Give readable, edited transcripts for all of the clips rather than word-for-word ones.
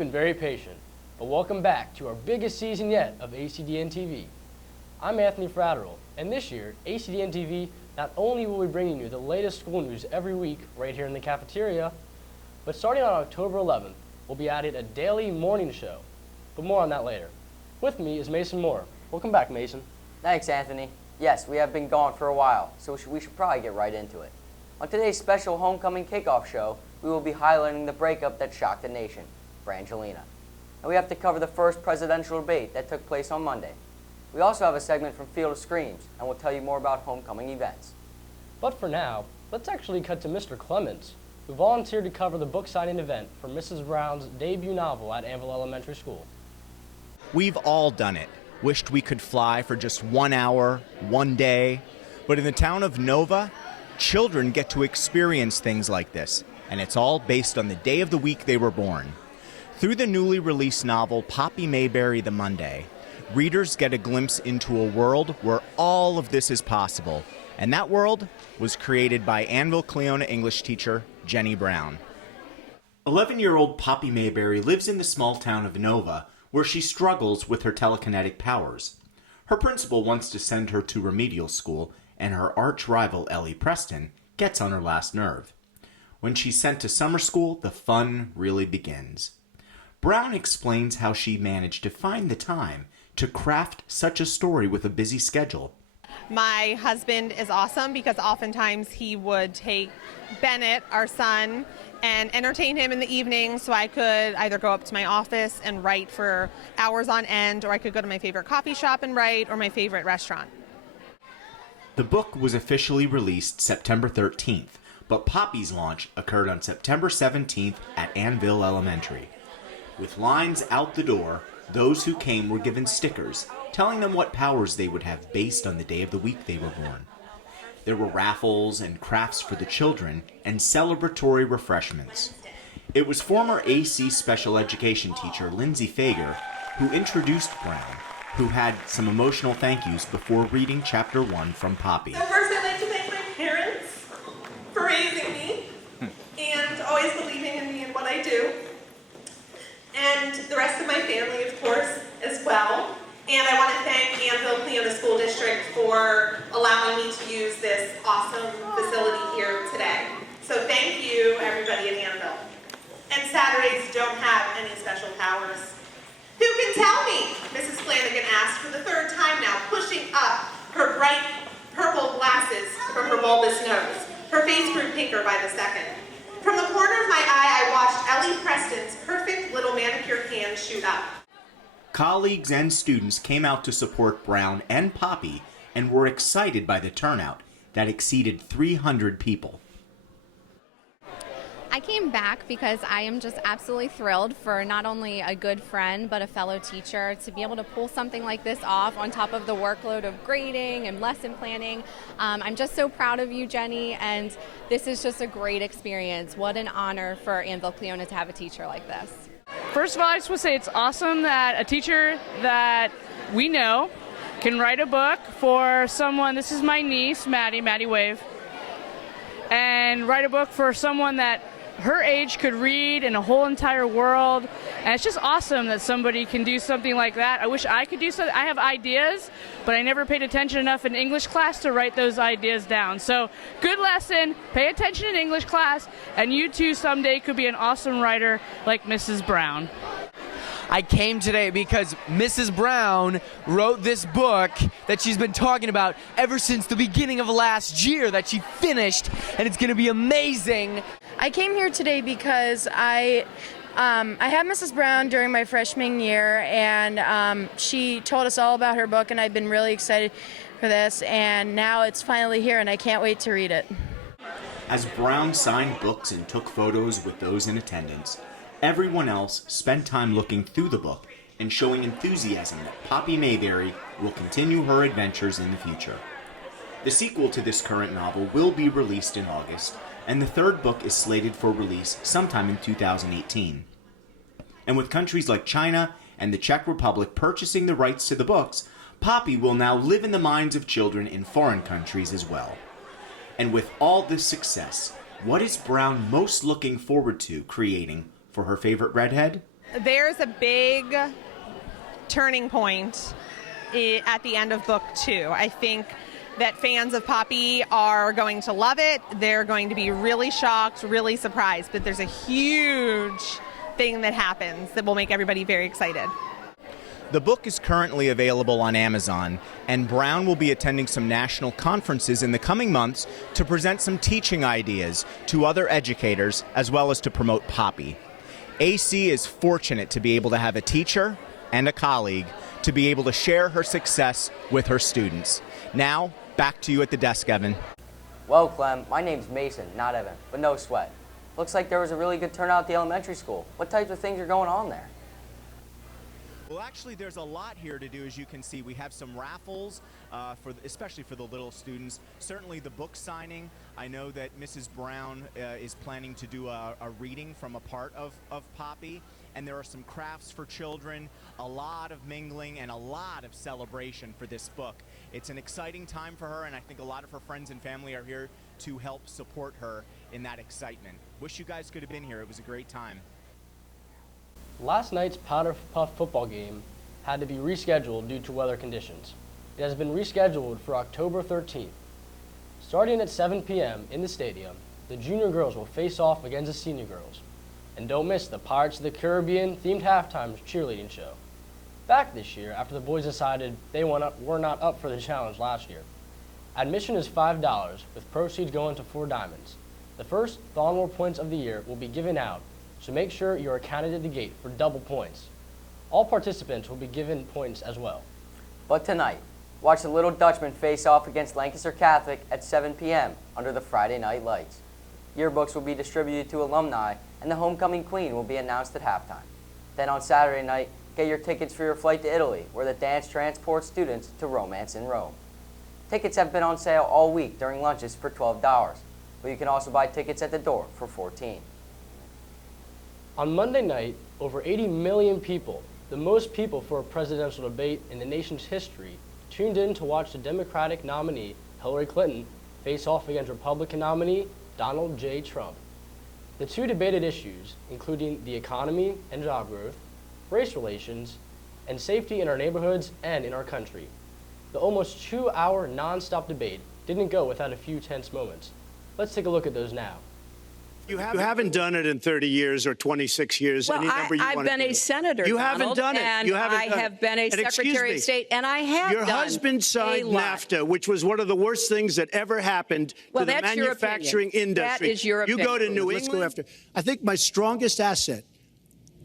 been very patient, but welcome back to our biggest season yet of ACDN-TV. I'm Anthony Fratterall, and this year, ACDN-TV not only will be bringing you the latest school news every week right here in the cafeteria, but starting on October 11th, we'll be adding a daily morning show. But more on that later. With me is Mason Moore. Welcome back, Mason. Thanks, Anthony. Yes, we have been gone for a while, so we should probably get right into it. On today's special homecoming kickoff show, we will be highlighting the breakup that shocked the nation, Brangelina. And we have to cover the first presidential debate that took place on Monday. We also have a segment from Field of Screams, and we'll tell you more about homecoming events. But for now, let's actually cut to Mr. Clements, who volunteered to cover the book signing event for Mrs. Brown's debut novel at Annville Elementary School. We've all done it. Wished we could fly for just 1 hour, 1 day. But in the town of Nova, children get to experience things like this, and it's all based on the day of the week they were born. Through the newly released novel Poppy Mayberry the Monday, readers get a glimpse into a world where all of this is possible, and that world was created by Annville-Cleona English teacher Jenny Brown. 11-year-old Poppy Mayberry lives in the small town of Nova, where she struggles with her telekinetic powers. Her principal wants to send her to remedial school, and her arch-rival Ellie Preston gets on her last nerve. When she's sent to summer school, the fun really begins. Brown explains how she managed to find the time to craft such a story with a busy schedule. My husband is awesome because oftentimes he would take Bennett, our son, and entertain him in the evening, so I could either go up to my office and write for hours on end, or I could go to my favorite coffee shop and write, or my favorite restaurant. The book was officially released September 13th, but Poppy's launch occurred on September 17th at Annville Elementary. With lines out the door, those who came were given stickers telling them what powers they would have based on the day of the week they were born. There were raffles and crafts for the children and celebratory refreshments. It was former AC special education teacher Lindsay Fager who introduced Brown, who had some emotional thank yous before reading Chapter 1 from Poppy. So first I'd like to thank my parents for raising me and always believing in me and what I do. And the rest of my family, of course, as well. And I want to thank Annville-Cleona School District for allowing me to use this awesome facility here today. So thank you, everybody in Annville. And Saturdays don't have any special powers. Who can tell me? Mrs. Flanagan asked for the third time now, pushing up her bright purple glasses from her bulbous nose. Her face grew pinker by the second. From the corner of my eye, I watched Ellie Preston's perfect little manicured hand shoot up. Colleagues and students came out to support Brown and Poppy and were excited by the turnout that exceeded 300 people. I came back because I am just absolutely thrilled for not only a good friend but a fellow teacher to be able to pull something like this off on top of the workload of grading and lesson planning. I'm just so proud of you, Jenny, and this is just a great experience. What an honor for Annville-Cleona to have a teacher like this. First of all, I just want to say it's awesome that a teacher that we know can write a book for someone. This is my niece, Maddie Wave, and write a book for someone that her age could read in a whole entire world. And it's just awesome that somebody can do something like that. I wish I could do something. I have ideas, but I never paid attention enough in English class to write those ideas down. So good lesson, pay attention in English class, and you too someday could be an awesome writer like Mrs. Brown. I came today because Mrs. Brown wrote this book that she's been talking about ever since the beginning of last year that she finished, and it's going to be amazing. I came here today because I had Mrs. Brown during my freshman year, and she told us all about her book, and I've been really excited for this, and now it's finally here, and I can't wait to read it. As Brown signed books and took photos with those in attendance, everyone else spent time looking through the book and showing enthusiasm that Poppy Mayberry will continue her adventures in the future. The sequel to this current novel will be released in August, and the third book is slated for release sometime in 2018. And with countries like China and the Czech Republic purchasing the rights to the books, Poppy will now live in the minds of children in foreign countries as well. And with all this success, what is Brown most looking forward to creating for her favorite redhead? There's a big turning point at the end of book 2. I think that fans of Poppy are going to love it. They're going to be really shocked, really surprised, but there's a huge thing that happens that will make everybody very excited. The book is currently available on Amazon, and Brown will be attending some national conferences in the coming months to present some teaching ideas to other educators as well as to promote Poppy. AC is fortunate to be able to have a teacher and a colleague to be able to share her success with her students. Now, back to you at the desk, Evan. Well, Clem, my name's Mason, not Evan, but no sweat. Looks like there was a really good turnout at the elementary school. What types of things are going on there? Well, actually, there's a lot here to do, as you can see. We have some raffles, especially for the little students. Certainly the book signing. I know that Mrs. Brown is planning to do a reading from a part of Poppy. And there are some crafts for children, a lot of mingling, and a lot of celebration for this book. It's an exciting time for her, and I think a lot of her friends and family are here to help support her in that excitement. Wish you guys could have been here. It was a great time. Last night's Powder Puff football game had to be rescheduled due to weather conditions. It has been rescheduled for October 13th. Starting at 7 p.m. in the stadium, the junior girls will face off against the senior girls. And don't miss the Pirates of the Caribbean themed halftime cheerleading show. Back this year, after the boys decided they were not up for the challenge last year. Admission is $5, with proceeds going to 4 Diamonds. The first Thornwell points of the year will be given out, so make sure you are counted at the gate for double points. All participants will be given points as well. But tonight, watch the Little Dutchmen face off against Lancaster Catholic at 7 p.m. under the Friday night lights. Yearbooks will be distributed to alumni, and the homecoming queen will be announced at halftime. Then on Saturday night, get your tickets for your flight to Italy, where the dance transports students to romance in Rome. Tickets have been on sale all week during lunches for $12, but you can also buy tickets at the door for $14. On Monday night, over 80 million people, the most people for a presidential debate in the nation's history, tuned in to watch the Democratic nominee, Hillary Clinton, face off against Republican nominee, Donald J. Trump. The two debated issues, including the economy and job growth, race relations, and safety in our neighborhoods and in our country. The almost 2-hour non-stop debate didn't go without a few tense moments. Let's take a look at those now. You haven't done it in 30 years or 26 years. Well, any number you I've want to been do. a senator, You Donald, haven't done it. And You haven't I done have it. been a And excuse Secretary me, of State, and I have your done husband signed a lot. NAFTA, which was one of the worst things that ever happened Well, to the that's your manufacturing opinion. industry. That is your You go to opinion. New England. I think my strongest asset,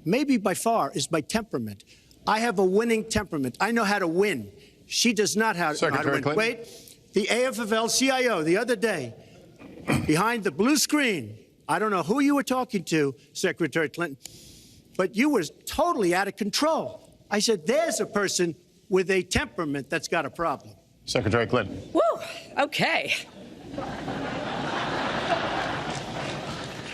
maybe by far, is my temperament. I have a winning temperament. I know how to win. She does not know how to win. Clinton. Wait, the AFL-CIO the other day, behind the blue screen, I don't know who you were talking to, Secretary Clinton, but you were totally out of control. I said, there's a person with a temperament that's got a problem. Secretary Clinton. Woo, okay.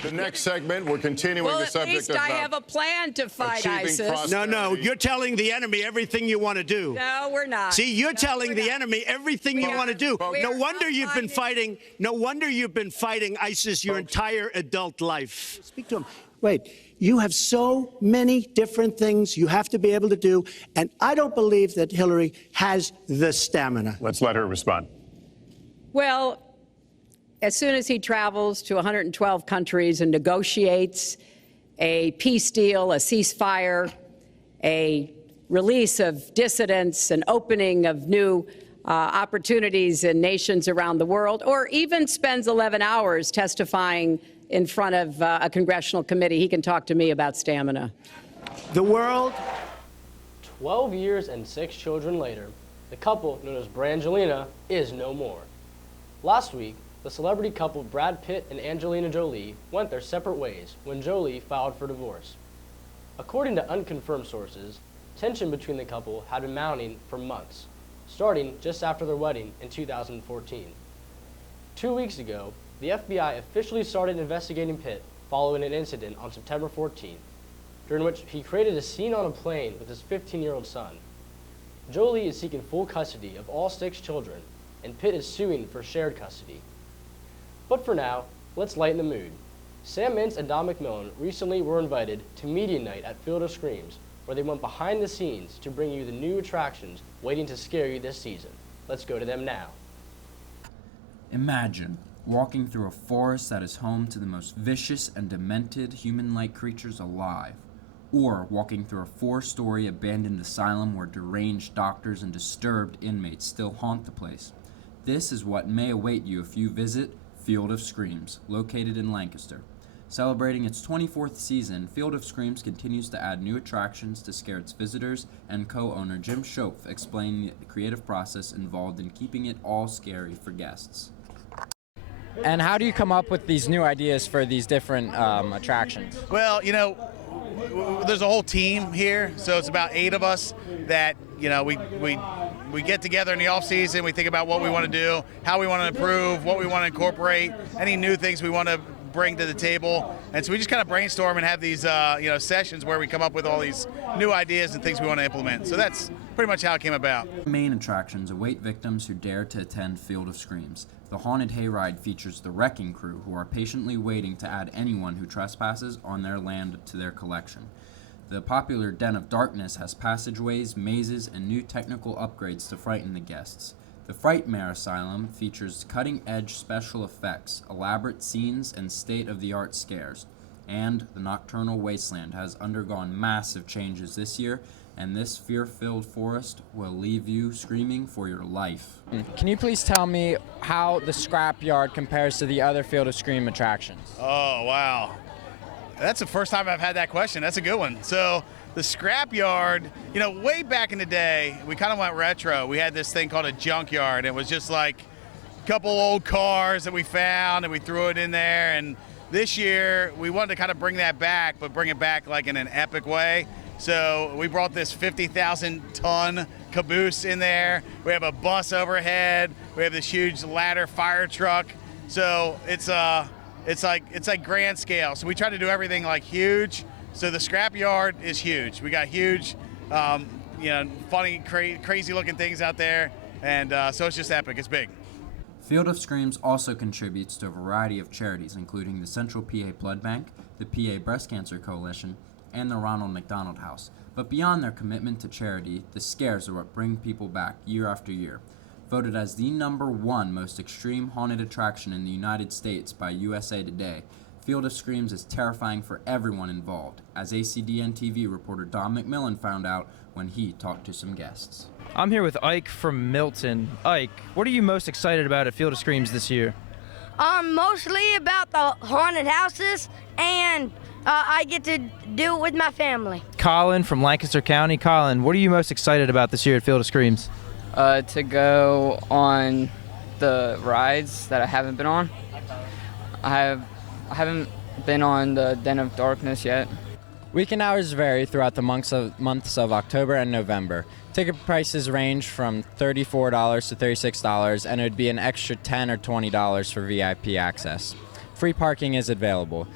The next segment, we're continuing Well, the at subject least of I have a plan to fight achieving ISIS. prosperity. No, you're telling the enemy everything you want to do. No, we're not. See, you're No, telling we're the not. enemy everything you want to do. We're No wonder you've been outlining- fighting. No wonder you've been fighting ISIS your entire adult life. Speak to him. Wait, you have so many different things you have to be able to do, and I don't believe that Hillary has the stamina. Let's let her respond. Well, as soon as he travels to 112 countries and negotiates a peace deal, a ceasefire, a release of dissidents, an opening of new opportunities in nations around the world, or even spends 11 hours testifying in front of a congressional committee, he can talk to me about stamina. The world. 12 years and 6 children later, the couple known as Brangelina is no more. Last week, the celebrity couple Brad Pitt and Angelina Jolie went their separate ways when Jolie filed for divorce. According to unconfirmed sources, tension between the couple had been mounting for months, starting just after their wedding in 2014. 2 weeks ago, the FBI officially started investigating Pitt following an incident on September 14th, during which he created a scene on a plane with his 15-year-old son. Jolie is seeking full custody of all 6 children, and Pitt is suing for shared custody. But for now, let's lighten the mood. Sam Mintz and Don McMillan recently were invited to Media Night at Field of Screams, where they went behind the scenes to bring you the new attractions waiting to scare you this season. Let's go to them now. Imagine walking through a forest that is home to the most vicious and demented human-like creatures alive, or walking through a 4-story abandoned asylum where deranged doctors and disturbed inmates still haunt the place. This is what may await you if you visit Field of Screams, located in Lancaster. Celebrating its 24th season, Field of Screams continues to add new attractions to scare its visitors, and co-owner Jim Schoepf explained the creative process involved in keeping it all scary for guests. And how do you come up with these new ideas for these different attractions? Well, you know, there's a whole team here, so it's about 8 of us that, you know, we get together in the off season. We think about what we want to do, how we want to improve, what we want to incorporate, any new things we want to bring to the table. And so we just kind of brainstorm and have these sessions where we come up with all these new ideas and things we want to implement. So that's pretty much how it came about. Main attractions await victims who dare to attend Field of Screams. The Haunted Hayride features the Wrecking Crew, who are patiently waiting to add anyone who trespasses on their land to their collection. The popular Den of Darkness has passageways, mazes, and new technical upgrades to frighten the guests. The Frightmare Asylum features cutting-edge special effects, elaborate scenes, and state-of-the-art scares. And the Nocturnal Wasteland has undergone massive changes this year, and this fear-filled forest will leave you screaming for your life. Can you please tell me how the Scrapyard compares to the other Field of Scream attractions? Oh, wow. That's the first time I've had that question. That's a good one. So the Scrapyard, you know, way back in the day, we kind of went retro. We had this thing called a junkyard. It was just like a couple old cars that we found and we threw it in there. And this year we wanted to kind of bring that back, but bring it back like in an epic way. So we brought this 50,000-ton caboose in there. We have a bus overhead. We have this huge ladder fire truck. So it's like grand scale. So we try to do everything like huge. So the Scrapyard is huge. We got huge, funny, crazy looking things out there. And so it's just epic. It's big. Field of Screams also contributes to a variety of charities, including the Central PA Blood Bank, the PA Breast Cancer Coalition, and the Ronald McDonald House. But beyond their commitment to charity, the scares are what bring people back year after year. Voted as the #1 most extreme haunted attraction in the United States by USA Today, Field of Screams is terrifying for everyone involved, as ACDN-TV reporter Don McMillan found out when he talked to some guests. I'm here with Ike from Milton. Ike, what are you most excited about at Field of Screams this year? Mostly about the haunted houses, and I get to do it with my family. Colin from Lancaster County. Colin, what are you most excited about this year at Field of Screams? To go on the rides that I haven't been on. I haven't been on the Den of Darkness yet. Weekend hours vary throughout the months of October and November. Ticket prices range from $34 to $36, and it would be an extra $10 or $20 for VIP access. Free parking is available.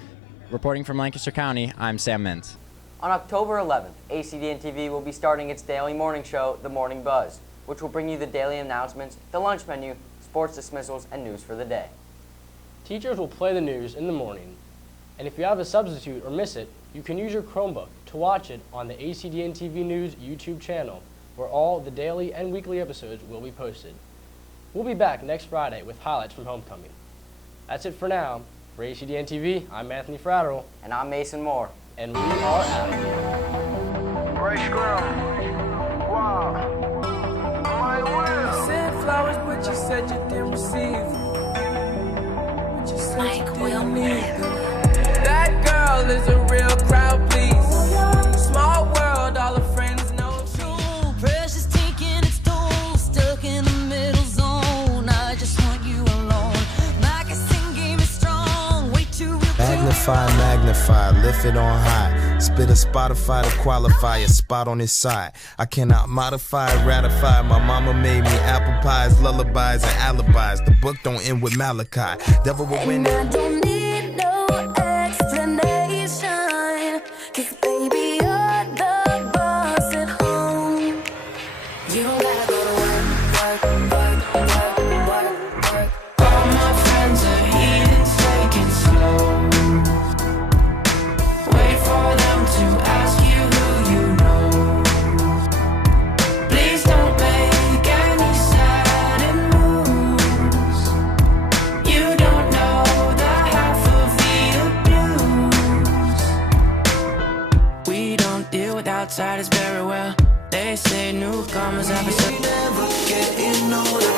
Reporting from Lancaster County, I'm Sam Mintz. On October 11th, ACDN-TV will be starting its daily morning show, The Morning Buzz, which will bring you the daily announcements, the lunch menu, sports dismissals, and news for the day. Teachers will play the news in the morning, and if you have a substitute or miss it, you can use your Chromebook to watch it on the ACDN-TV News YouTube channel, where all the daily and weekly episodes will be posted. We'll be back next Friday with highlights from homecoming. That's it for now. For ACDN-TV, I'm Anthony Fratterall. And I'm Mason Moore. And we are out of here. Fresh ground. Wow. My will. You sent flowers, but you said you didn't receive them. But you said you didn't need them. That girl is a real crowd, please. Small world, all her friends know. Precious taking its toll, stuck in the middle zone. I just want you alone. Like a sing game is strong, way too real. Magnify, lift it on high. Spit a Spotify to qualify a spot on his side. I cannot modify, ratify. My mama made me apple pies, lullabies, and alibis. The book don't end with Malachi. Devil will win I don't need no explanation, 'cause baby, you're the boss at home. You don't gotta go to work. All my friends are heathens, taking slow. outside is very well. They say newcomers have a never getting older.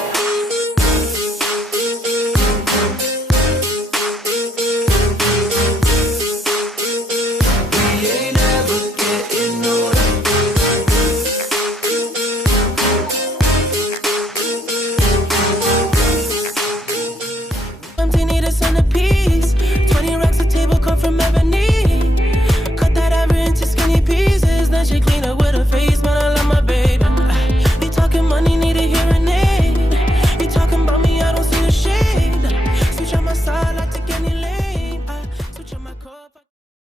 We ain't never getting older. Empty need a centerpiece. 20 racks a table come from ebony.